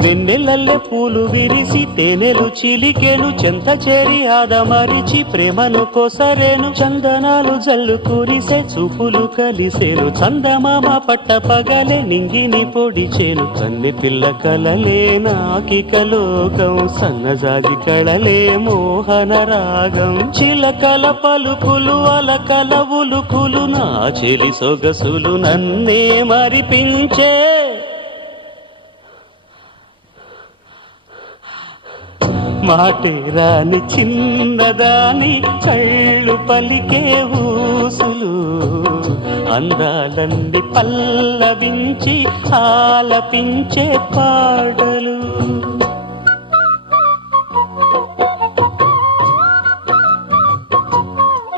వెన్నెలల్లె పూలు విరిసి తేనెలు చిలికెను చెంత చేరి ఆదమరిచి ప్రేమను కొసరేను చందనాలు జల్లు కురిసే చూపులు కలిసేను చందమామ పట్ట పగలే నింగిని పొడిచేను కన్నె పిల్ల కలలే నాకిక లోకం సన్నజాజి కళలే మోహన రాగం చిలకల పలుకులు అలకల ఉలుకులు నా చెలి సొగసులు నన్నే మరిపించే మాటే రాని చిన్నదాని కళ్ళు పలికే ఊసులు అందాలన్నీ పల్లవించి ఆలపించే పాటలు